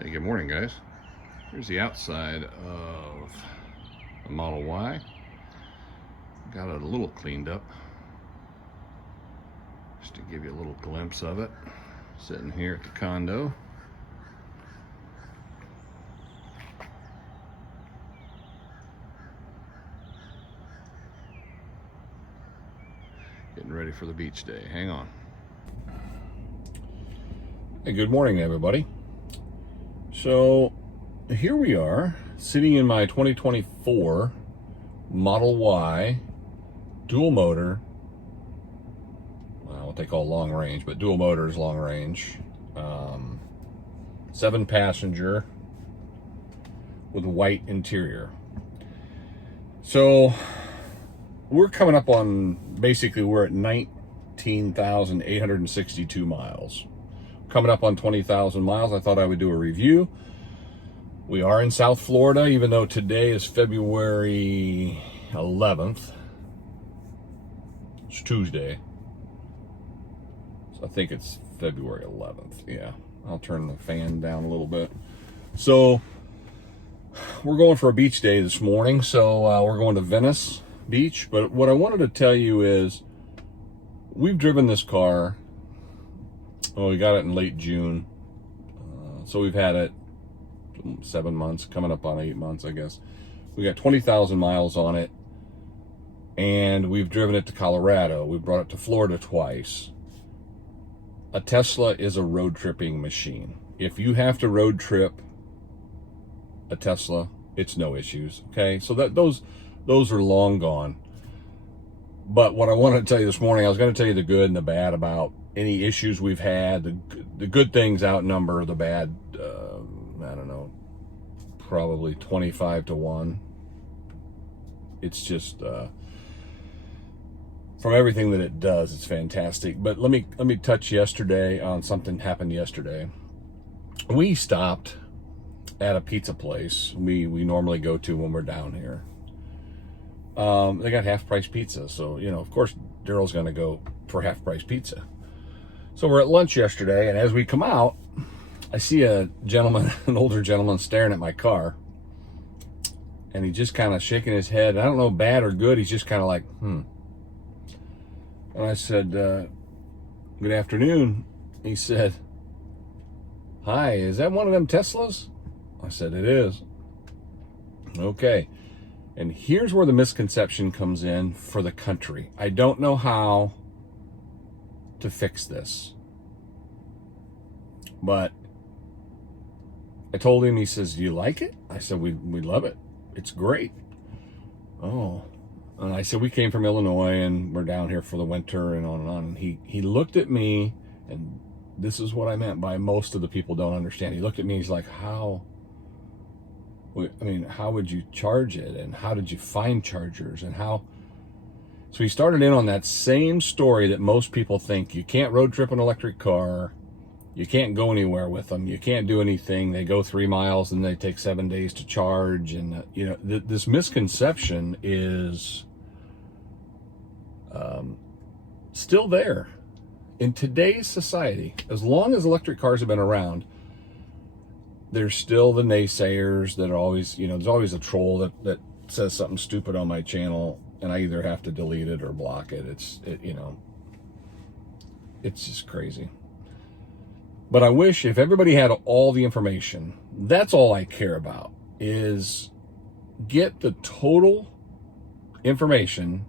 Hey, good morning, guys. Here's the outside of the Model Y. Got it a little cleaned up, just to give you a little glimpse of it. Sitting here at the condo. Getting ready for the beach day. Hang on. Hey, good morning, everybody. So here we are, sitting in my 2024 Model Y dual motor, what they call long range, but dual motor is long range, 7-passenger with white interior. So we're coming up on, basically we're at 19,862 miles. Coming up on 20,000 miles. I thought I would do a review. We are in South Florida, even though today is February 11th. It's Tuesday. So I think it's February 11th. Yeah, I'll turn the fan down a little bit. So we're going for a beach day this morning. So we're going to Venice Beach. But what I wanted to tell you is we've driven this car. Well, we got it in late June. So we've had it 7 months, coming up on 8 months, I guess. We got 20,000 miles on it. And we've driven it to Colorado. We brought it to Florida twice. A Tesla is a road tripping machine. If you have to road trip a Tesla, it's no issues. Okay, so those are long gone. But what I wanted to tell you this morning, I was going to tell you the good and the bad about any issues we've had. The good things outnumber the bad. I don't know, probably 25 to 1. It's just from everything that it does, it's fantastic. But let me touch yesterday on something happened yesterday. We stopped at a pizza place we normally go to when we're down here. They got half-price pizza, so of course Daryl's going to go for half-price pizza. So we're at lunch yesterday, and as we come out, I see a gentleman, an older gentleman, staring at my car, and he's just kind of shaking his head. I don't know, bad or good. He's just kind of like, And I said, "Good afternoon." He said, "Hi, is that one of them Teslas?" I said, "It is." Okay. And here's where the misconception comes in for the country. I don't know how to fix this, but I told him. He says, "Do you like it?" I said, we love it. It's great." Oh. And I said, "We came from Illinois and we're down here for the winter," and on and on. And he looked at me, and this is what I meant by most of the people don't understand. He looked at me, he's like, how would you charge it? And how did you find chargers? And how? So he started in on that same story that most people think. You can't road trip an electric car. You can't go anywhere with them. You can't do anything. They go 3 miles and they take 7 days to charge. And, this misconception is still there in today's society. As long as electric cars have been around, there's still the naysayers that are always, there's always a troll that says something stupid on my channel, and I either have to delete it or block it. It's just crazy. But I wish if everybody had all the information, that's all I care about, is get the total information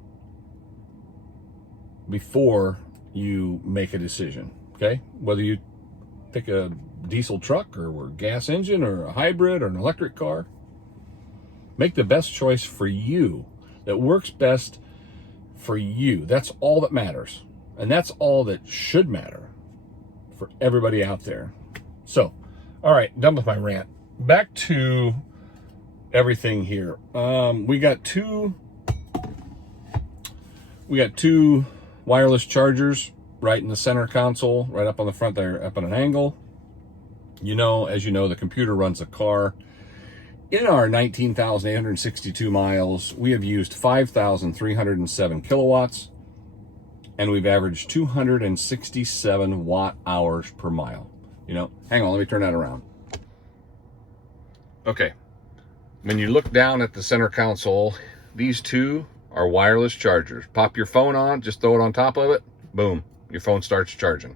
before you make a decision, okay? Whether you pick a diesel truck or a gas engine or a hybrid or an electric car, make the best choice for you that works best for you. That's all that matters, and that's all that should matter for everybody out there. So, all right, done with my rant. Back to everything here. We got two wireless chargers right in the center console, right up on the front there, up at an angle. As you know, the computer runs the car. In our 19,862 miles, we have used 5,307 kilowatts, and we've averaged 267 watt hours per mile. Hang on, let me turn that around. Okay, when you look down at the center console, these two are wireless chargers. Pop your phone on, just throw it on top of it, boom, your phone starts charging.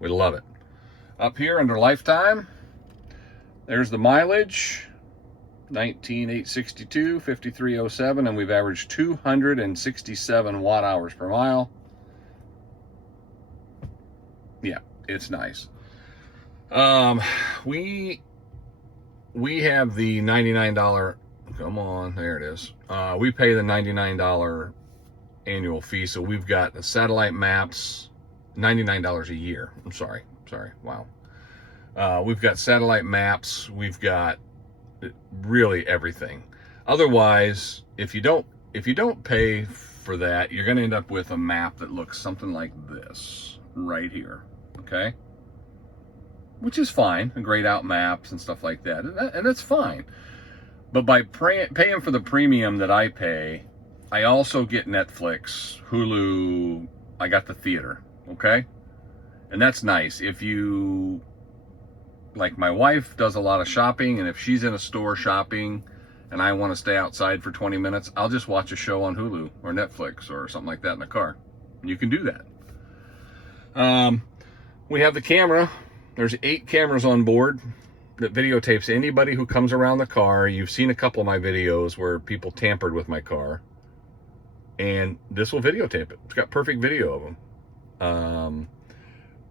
We love it. Up here under lifetime, there's the mileage, 19,862, 5307, and we've averaged 267 watt hours per mile. Yeah, it's nice. We have the $99, come on, there it is. We pay the $99 annual fee, so we've got the satellite maps, $99 a year. I'm sorry, wow. We've got satellite maps, we've got really everything. Otherwise, if you don't pay for that, you're going to end up with a map that looks something like this right here, okay? Which is fine, grayed out maps and stuff like that, and that's fine. But by paying for the premium that I pay, I also get Netflix, Hulu, I got the theater, okay? And that's nice. If you, like my wife does a lot of shopping, and if she's in a store shopping and I want to stay outside for 20 minutes, I'll just watch a show on Hulu or Netflix or something like that in the car. You can do that. We have the camera. There's 8 cameras on board that videotapes anybody who comes around the car. You've seen a couple of my videos where people tampered with my car, and this will videotape it. It's got perfect video of them.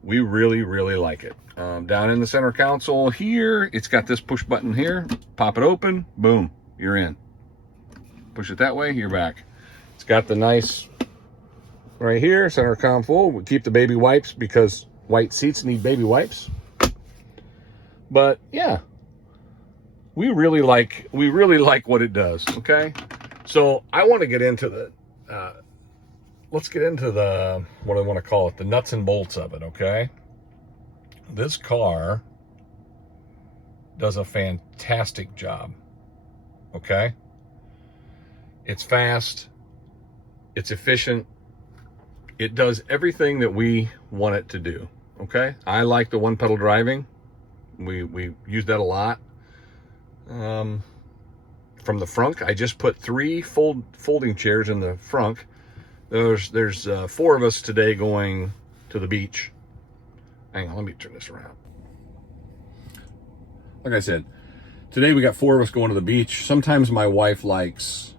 We really, really like it. Down in the center console here, it's got this push button here. Pop it open, boom, you're in. Push it that way, you're back. It's got the nice, right here, center console. We keep the baby wipes because white seats need baby wipes. But yeah, we really like what it does, okay? So I want to get into the, let's get into the, what I want to call it, the nuts and bolts of it, okay? This car does a fantastic job, okay? It's fast, it's efficient, it does everything that we want it to do, okay? I like the one pedal driving. We use that a lot. From the frunk, I just put 3 folding chairs in the frunk. There's 4 of us today going to the beach. Hang on, let me turn this around. Like I said, today we got 4 of us going to the beach. Sometimes my wife likes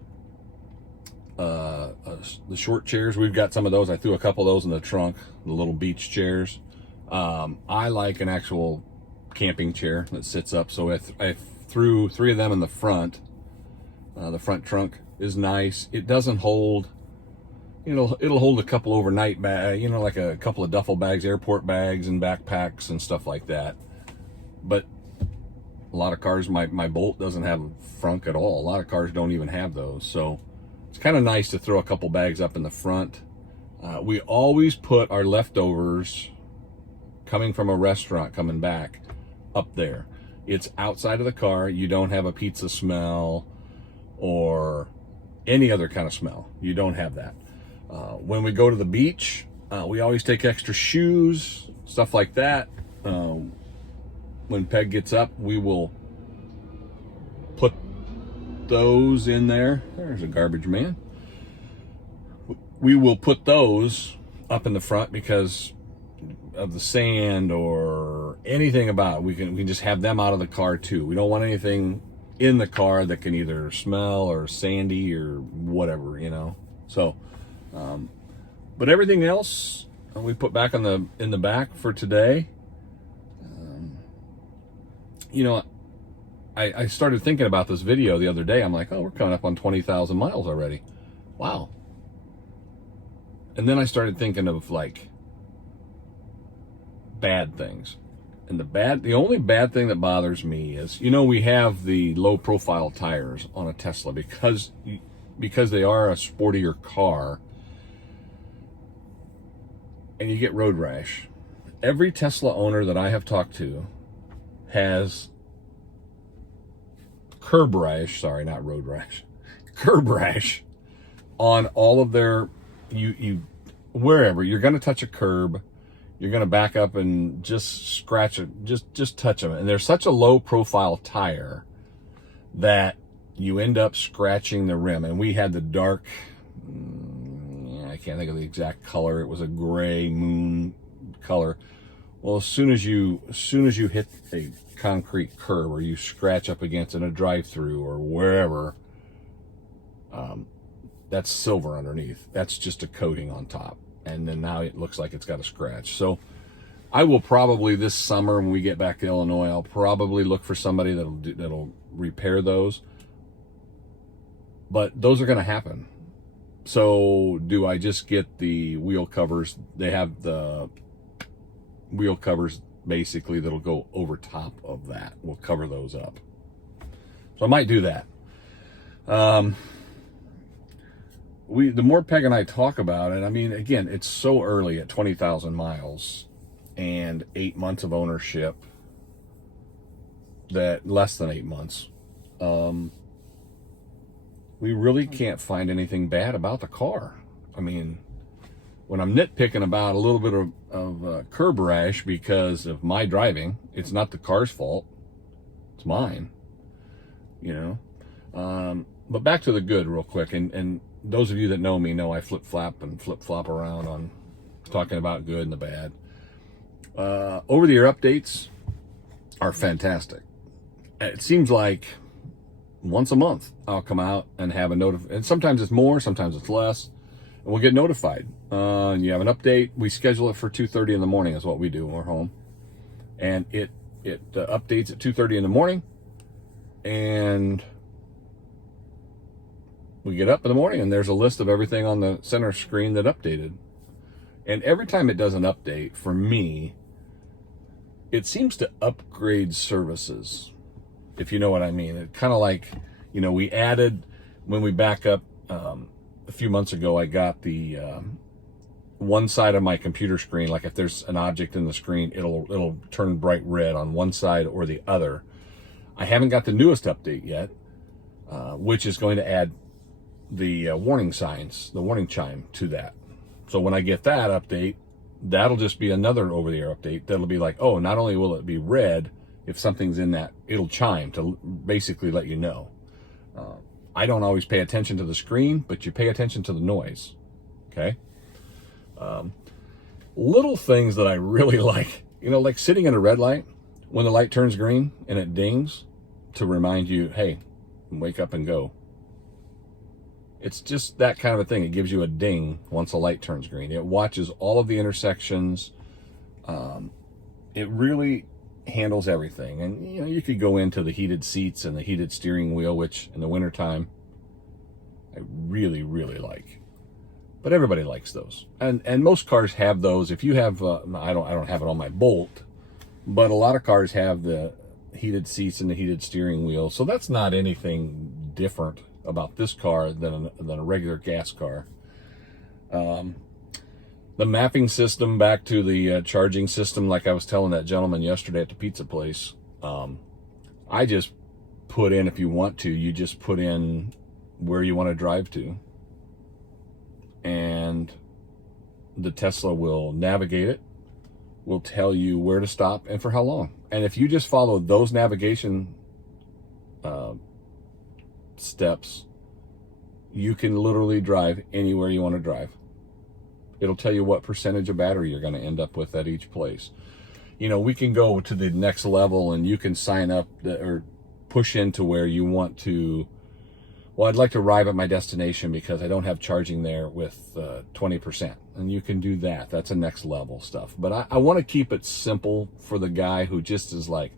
the short chairs. We've got some of those. I threw a couple of those in the trunk, the little beach chairs. I like an actual camping chair that sits up, so I threw 3 of them in the front. The front trunk is nice. It doesn't hold, it'll hold a couple overnight bags, like a couple of duffel bags, airport bags and backpacks and stuff like that. But a lot of cars, my Bolt doesn't have a frunk at all. A lot of cars don't even have those, so it's kind of nice to throw a couple bags up in the front. We always put our leftovers coming from a restaurant coming back up there. It's outside of the car. You don't have a pizza smell or any other kind of smell. You don't have that. When we go to the beach, we always take extra shoes, stuff like that. When Peg gets up, we will put those in there. There's a garbage man. We will put those up in the front because of the sand or anything about it. We can just have them out of the car too. We don't want anything in the car that can either smell or sandy or whatever, So, but everything else we put back in the back for today. I started thinking about this video the other day. I'm like, oh, we're coming up on 20,000 miles already. Wow. And then I started thinking of like bad things. And the only bad thing that bothers me is, we have the low profile tires on a Tesla because they are a sportier car, and you get road rash. Every Tesla owner that I have talked to has curb rash, sorry, not road rash, curb rash on all of their, wherever you're going to touch a curb, you're going to back up and just scratch it, just touch them. And they're such a low profile tire that you end up scratching the rim. And we had the dark, I can't think of the exact color. It was a gray moon color. Well, as soon as you hit a concrete curb or you scratch up against in a drive-through or wherever, that's silver underneath. That's just a coating on top. And then now it looks like it's got a scratch. So I will probably this summer when we get back to Illinois, I'll probably look for somebody that'll repair those. But those are going to happen. So do I just get the wheel covers? They have the wheel covers basically that'll go over top of that. We'll cover those up. So I might do that. The more Peg and I talk about it, I mean, again, it's so early at 20,000 miles and 8 months of ownership, that less than 8 months. We really can't find anything bad about the car. I mean, when I'm nitpicking about a little bit of curb rash because of my driving, it's not the car's fault. It's mine, you know. But back to the good real quick. And those of you that know me know I flip-flop around on talking about good and the bad. Over-the-air updates are fantastic. It seems like once a month I'll come out and have a and sometimes it's more, sometimes it's less, and we'll get notified. You have an update. We schedule it for 2:30 in the morning is what we do when we're home, and it updates at 2:30 in the morning, and we get up in the morning and there's a list of everything on the center screen that updated. And every time it does an update, for me, it seems to upgrade services, if you know what I mean. It kind of like, you know, we added, when we back up a few months ago, I got the one side of my computer screen, like if there's an object in the screen, it'll turn bright red on one side or the other. I haven't got the newest update yet, which is going to add the warning signs, the warning chime to that. So when I get that update, that'll just be another over-the-air update. That'll be like, oh, not only will it be red, if something's in that, it'll chime to basically let you know. I don't always pay attention to the screen, but you pay attention to the noise, okay? Little things that I really like, you know, like sitting in a red light, when the light turns green and it dings to remind you, hey, wake up and go. It's just that kind of a thing. It gives you a ding once the light turns green. It watches all of the intersections. It really handles everything. And, you know, you could go into the heated seats and the heated steering wheel, which in the wintertime, I really, really like. But everybody likes those. And most cars have those. If you have, I don't have it on my Bolt, but a lot of cars have the heated seats and the heated steering wheel. So that's not anything different about this car than a regular gas car. The mapping system, back to the charging system, like I was telling that gentleman yesterday at the pizza place, I just put in, if you want to, you just put in where you want to drive to, and the Tesla will navigate it, will tell you where to stop and for how long. And if you just follow those navigation steps, you can literally drive anywhere you want to drive. It'll tell you what percentage of battery you're going to end up with at each place. You know, we can go to the next level and you can sign up or push into where you want to. Well, I'd like to arrive at my destination because I don't have charging there with 20%. And you can do that. That's a next level stuff. But I want to keep it simple for the guy who just is like,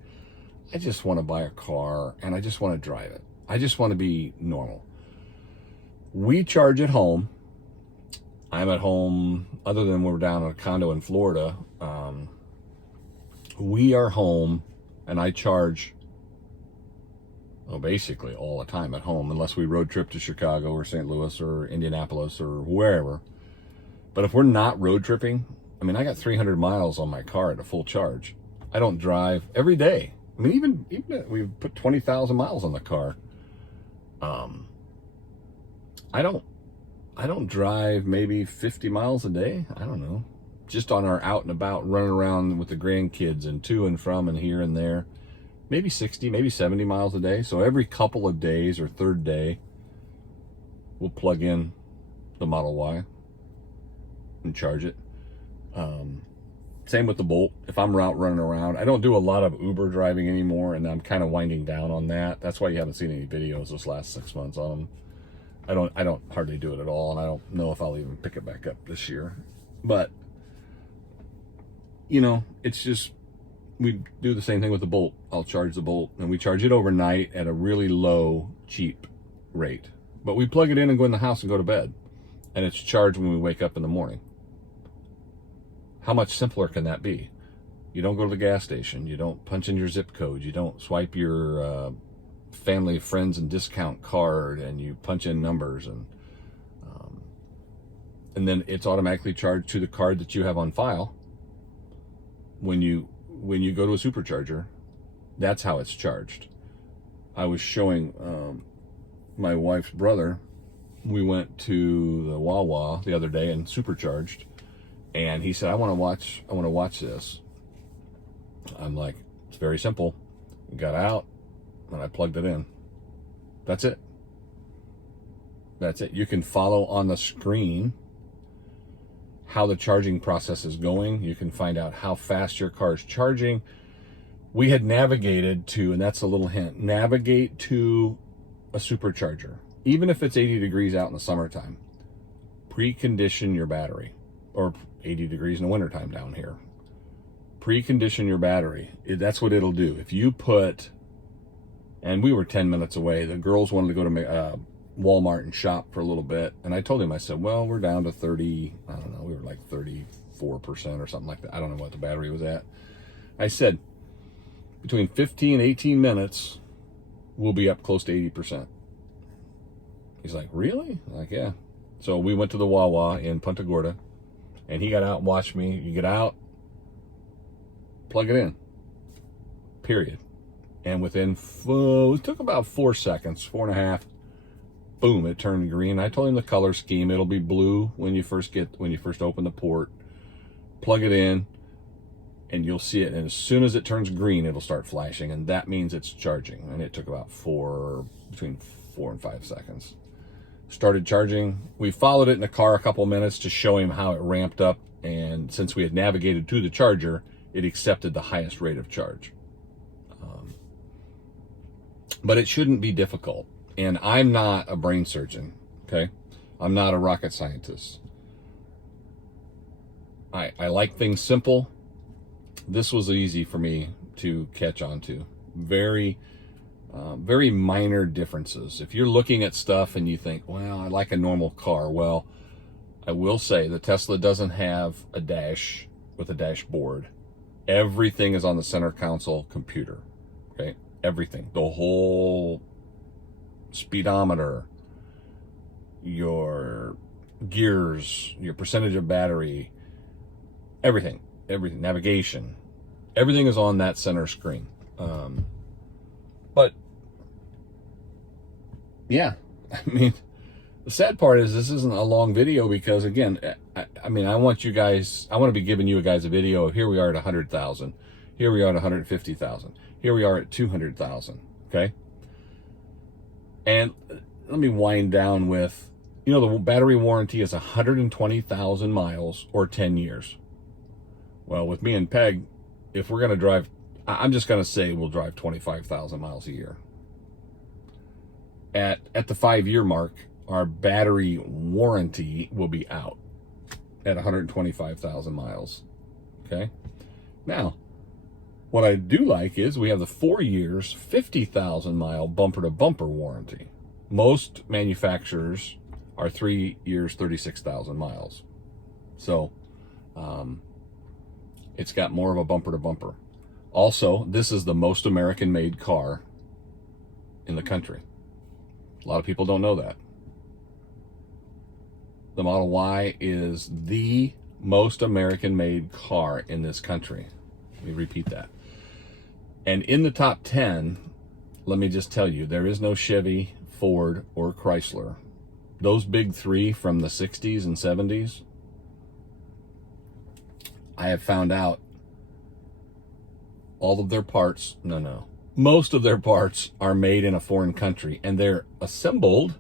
I just want to buy a car and I just want to drive it. I just want to be normal. We charge at home. I'm at home, other than we're down in a condo in Florida. We are home, and I charge, well, basically all the time at home, unless we road trip to Chicago or St. Louis or Indianapolis or wherever. But if we're not road tripping, I mean, I got 300 miles on my car at a full charge. I don't drive every day. I mean, even we've put 20,000 miles on the car. I don't drive maybe 50 miles a day. I don't know. Just on our out and about, running around with the grandkids and to and from and here and there. maybe 60, maybe 70 miles a day. So every couple of days or third day, we'll plug in the Model Y and charge it. Same with the Bolt. If I'm out running around, I don't do a lot of Uber driving anymore, and I'm kind of winding down on that. That's why you haven't seen any videos this last 6 months on them. I don't hardly do it at all, and I don't know if I'll even pick it back up this year. But you know, it's just, we do the same thing with the Bolt. I'll charge the Bolt, and we charge it overnight at a really low, cheap rate. But we plug it in and go in the house and go to bed, and it's charged when we wake up in the morning. How much simpler can that be? You don't go to the gas station. You don't punch in your zip code. You don't swipe your family, friends, and discount card, and you punch in numbers, and then it's automatically charged to the card that you have on file. When you go to a supercharger, that's how it's charged. I was showing my wife's brother. We went to the Wawa the other day and supercharged, and he said, I want to watch this. I'm like, it's very simple. Got out and I plugged it in. That's it. That's it. You can follow on the screen how the charging process is going. You can find out how fast your car is charging. We had navigated to, and that's a little hint, navigate to a supercharger. Even if it's 80 degrees out in the summertime, precondition your battery, or 80 degrees in the wintertime down here. Precondition your battery. That's what it'll do. If you put, and we were 10 minutes away, the girls wanted to go to Walmart and shop for a little bit, and I told him, I said, well, we're down to 30, I don't know, we were like 34% or something like that. I don't know what the battery was at. I said, between 15 and 18 minutes, we'll be up close to 80%. He's like, really? I'm like, yeah. So we went to the Wawa in Punta Gorda, and he got out and watched me. You get out, plug it in, period. And within, it took about 4 seconds, 4.5, boom, it turned green. I told him the color scheme. It'll be blue when you first open the port. Plug it in, and you'll see it. And as soon as it turns green, it'll start flashing, and that means it's charging. And it took about between 4 and 5 seconds. Started charging. We followed it in the car a couple minutes to show him how it ramped up. And since we had navigated to the charger, it accepted the highest rate of charge. But it shouldn't be difficult. And I'm not a brain surgeon, okay? I'm not a rocket scientist. I like things simple. This was easy for me to catch on to. Very minor differences. If you're looking at stuff and you think, well, I like a normal car. Well, I will say the Tesla doesn't have a dash with a dashboard. Everything is on the center console computer, okay? Everything, the whole speedometer, your gears, your percentage of battery, everything, navigation, everything is on that center screen. But yeah, I mean, the sad part is this isn't a long video because, again, I mean, I want to be giving you guys a video of here we are at 100,000, here we are at 150,000, here we are at 200,000, okay? And let me wind down with, the battery warranty is 120,000 miles or 10 years. Well, with me and Peg, if we're going to drive, I'm just going to say we'll drive 25,000 miles a year. At the 5-year mark, our battery warranty will be out at 125,000 miles, okay? Now, what I do like is we have the 4 years, 50,000 mile bumper-to-bumper warranty. Most manufacturers are 3 years, 36,000 miles. So it's got more of a bumper-to-bumper. Also, this is the most American-made car in the country. A lot of people don't know that. The Model Y is the most American-made car in this country. Let me repeat that. And in the top 10, let me just tell you, there is no Chevy, Ford, or Chrysler. Those big three from the 60s and 70s, I have found out all of their parts, no. most of their parts are made in a foreign country, and they're assembled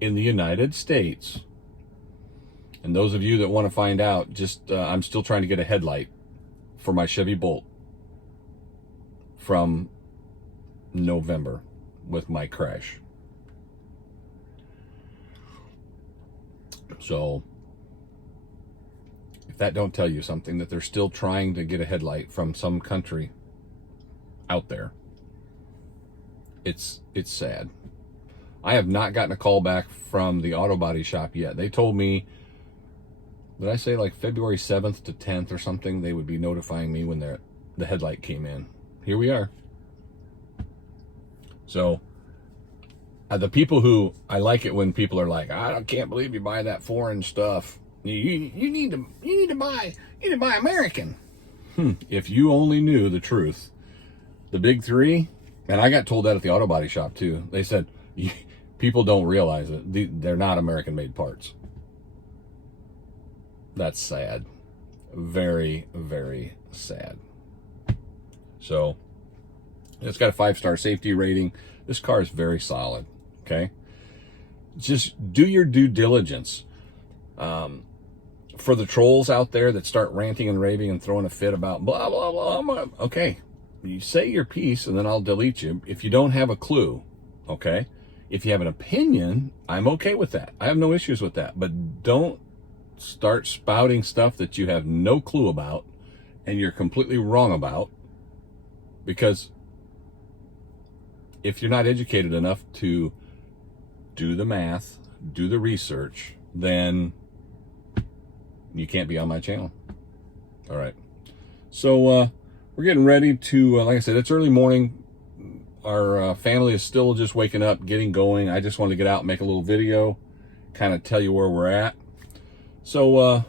in the United States. And those of you that want to find out, just I'm still trying to get a headlight for my Chevy Bolt from November with my crash. So if that don't tell you something, that they're still trying to get a headlight from some country out there, it's sad. I have not gotten a call back from the auto body shop yet. They told me, did I say like February 7th to 10th or something, they would be notifying me when the headlight came in. Here we are. So the people who, I like it when people are like, I can't believe you buy that foreign stuff. You need to buy American. If you only knew the truth. The big three, and I got told that at the auto body shop too. They said, people don't realize it. They're not American made parts. That's sad. Very, very sad. So it's got a 5-star safety rating. This car is very solid. Okay. Just do your due diligence. For the trolls out there that start ranting and raving and throwing a fit about blah, blah, blah. Okay. You say your piece and then I'll delete you if you don't have a clue. Okay. If you have an opinion, I'm okay with that. I have no issues with that. But don't start spouting stuff that you have no clue about and you're completely wrong about, because if you're not educated enough to do the math, do the research, then you can't be on my channel. All right. So we're getting ready to, like I said, it's early morning. Our family is still just waking up, getting going. I just wanted to get out and make a little video, kind of tell you where we're at. So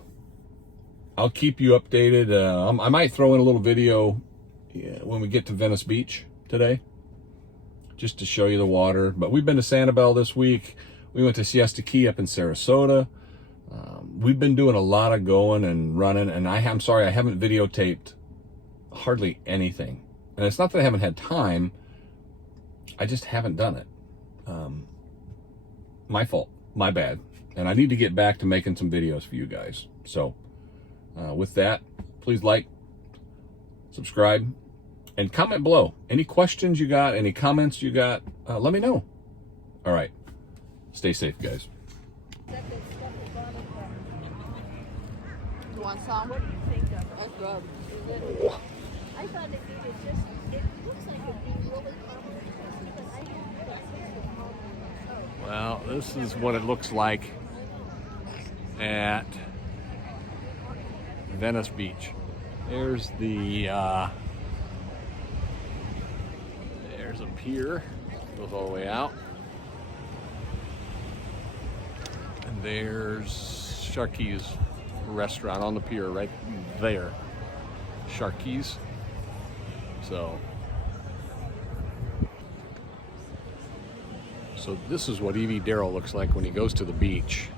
I'll keep you updated. I might throw in a little video when we get to Venice Beach today, just to show you the water. But we've been to Sanibel this week. We went to Siesta Key up in Sarasota. We've been doing a lot of going and running, and I'm sorry I haven't videotaped hardly anything. And it's not that I haven't had time, I just haven't done it. My fault, my bad. And I need to get back to making some videos for you guys. So with that, please like, subscribe, and comment below. Any questions you got, any comments you got, let me know. All right, stay safe, guys. You want some? What do you think of it? That's rub. Is it? I thought it'd be just, it looks like it'd be really complicated because I have that. Well, this is what it looks like at Venice Beach. There's the there's a pier, goes all the way out, and there's Sharky's restaurant on the pier right there. Sharky's. So this is what Evie Darrell looks like when he goes to the beach.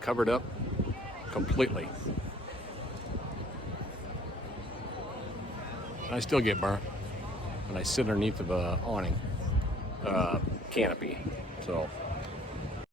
Covered up completely. I still get burnt when I sit underneath of a awning, canopy. So